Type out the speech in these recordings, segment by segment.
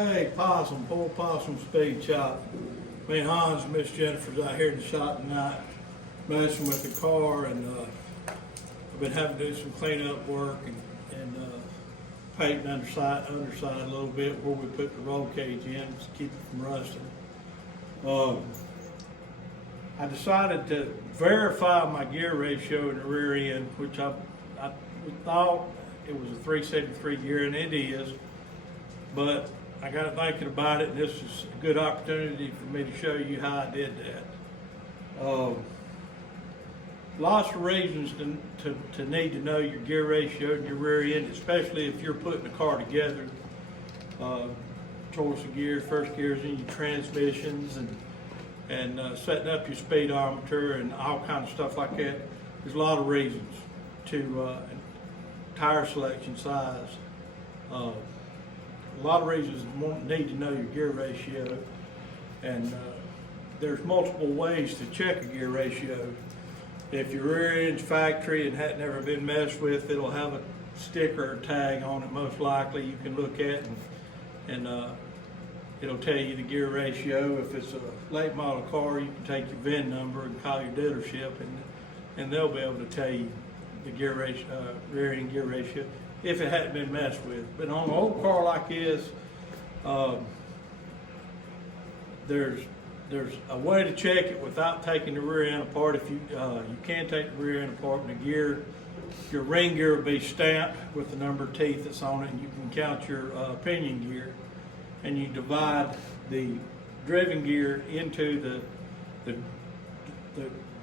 Hey, Possum, Possum Speed Shop. Me and Hans and Miss Jennifer's out here in the shop tonight messing with the car, and I've been having to do some cleanup work and painting underside a little bit where we put the roll cage in to keep it from rusting. I decided to verify my gear ratio in the rear end, which I thought it was a 373 gear, and it is, but I got to thinking about it, and this is a good opportunity for me to show you how I did that. Lots of reasons to need to know your gear ratio and your rear end, especially if you're putting the car together. Choice of gears, first gears in your transmissions, and setting up your speedometer and all kinds of stuff like that. There's a lot of reasons to tire selection, size. A lot of reasons need to know your gear ratio, and there's multiple ways to check a gear ratio. If your rear end's factory and hadn't ever been messed with, it'll have a sticker or tag on it most likely you can look at, and it'll tell you the gear ratio. If it's a late model car, you can take your VIN number and call your dealership, and they'll be able to tell you the gear ratio, rear end gear ratio, if it hadn't been messed with. But on an old car like this, there's a way to check it without taking the rear end apart. If you can take the rear end apart, and the gear, your ring gear will be stamped with the number of teeth that's on it, and you can count your pinion gear, and you divide the driven gear into the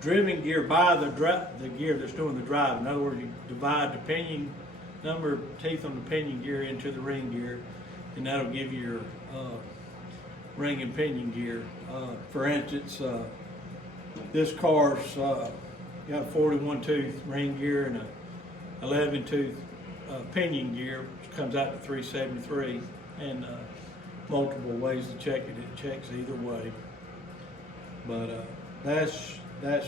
driven gear by the gear that's doing the driving. In other words, you divide the pinion number of teeth on the pinion gear into the ring gear, and that'll give you your ring and pinion gear. For instance, this car's got a 41 tooth ring gear and a 11 tooth pinion gear, which comes out to 373, and multiple ways to check it. It checks either way, but that's a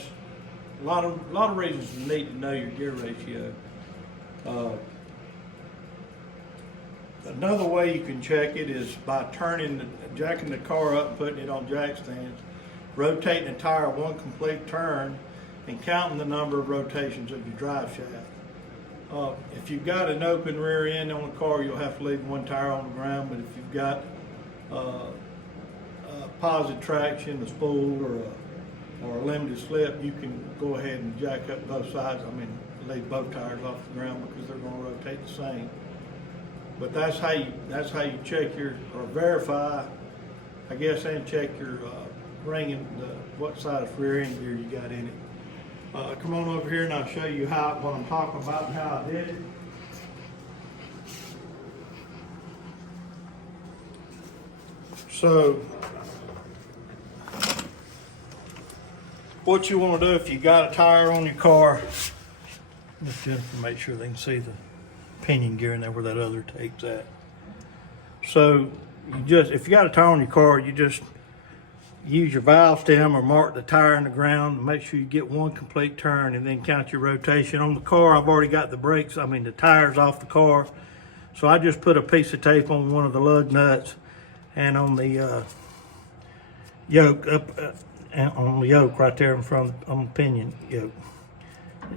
lot of reasons you need to know your gear ratio. Another way you can check it is by jacking the car up and putting it on jack stands, rotating the tire one complete turn, and counting the number of rotations of your drive shaft. If you've got an open rear end on the car, you'll have to leave one tire on the ground, but if you've got positive traction, a spool, or a limited slip, you can go ahead and jack up both sides. I mean, leave both tires off the ground because they're going to rotate the same. But that's how you check or verify, I guess, and check your ring and what size rear end gear you got in it. Come on over here and I'll show you what I'm talking about and how I did it. So, what you want to do if you got a tire on your car, Miss Jennifer, make sure they can see the pinion gear in there where that other tape's at. So if you got a tire on your car, you just use your valve stem or mark the tire in the ground and make sure you get one complete turn, and then count your rotation. On the car, I've already got the tires off the car, so I just put a piece of tape on one of the lug nuts and on the yoke on the yoke right there in front on the pinion yoke.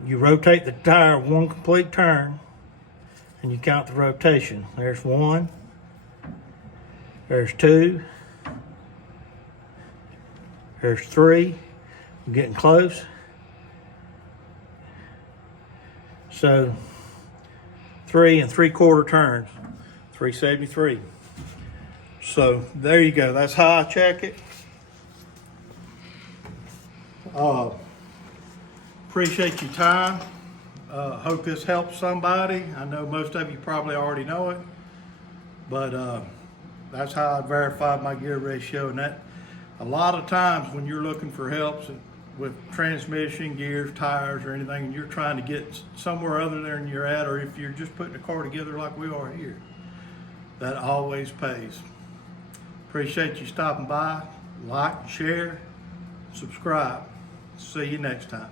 You rotate the tire one complete turn, and you count the rotation. There's one, there's two, there's three. I'm getting close. So 3 3/4 turns, 373. So there you go. That's how I check it. Appreciate your time. Hope this helps somebody. I know most of you probably already know it, but that's how I verified my gear ratio. And that, a lot of times when you're looking for help with transmission, gears, tires, or anything, and you're trying to get somewhere other than you're at, or if you're just putting a car together like we are here, that always pays. Appreciate you stopping by. Like, share, subscribe. See you next time.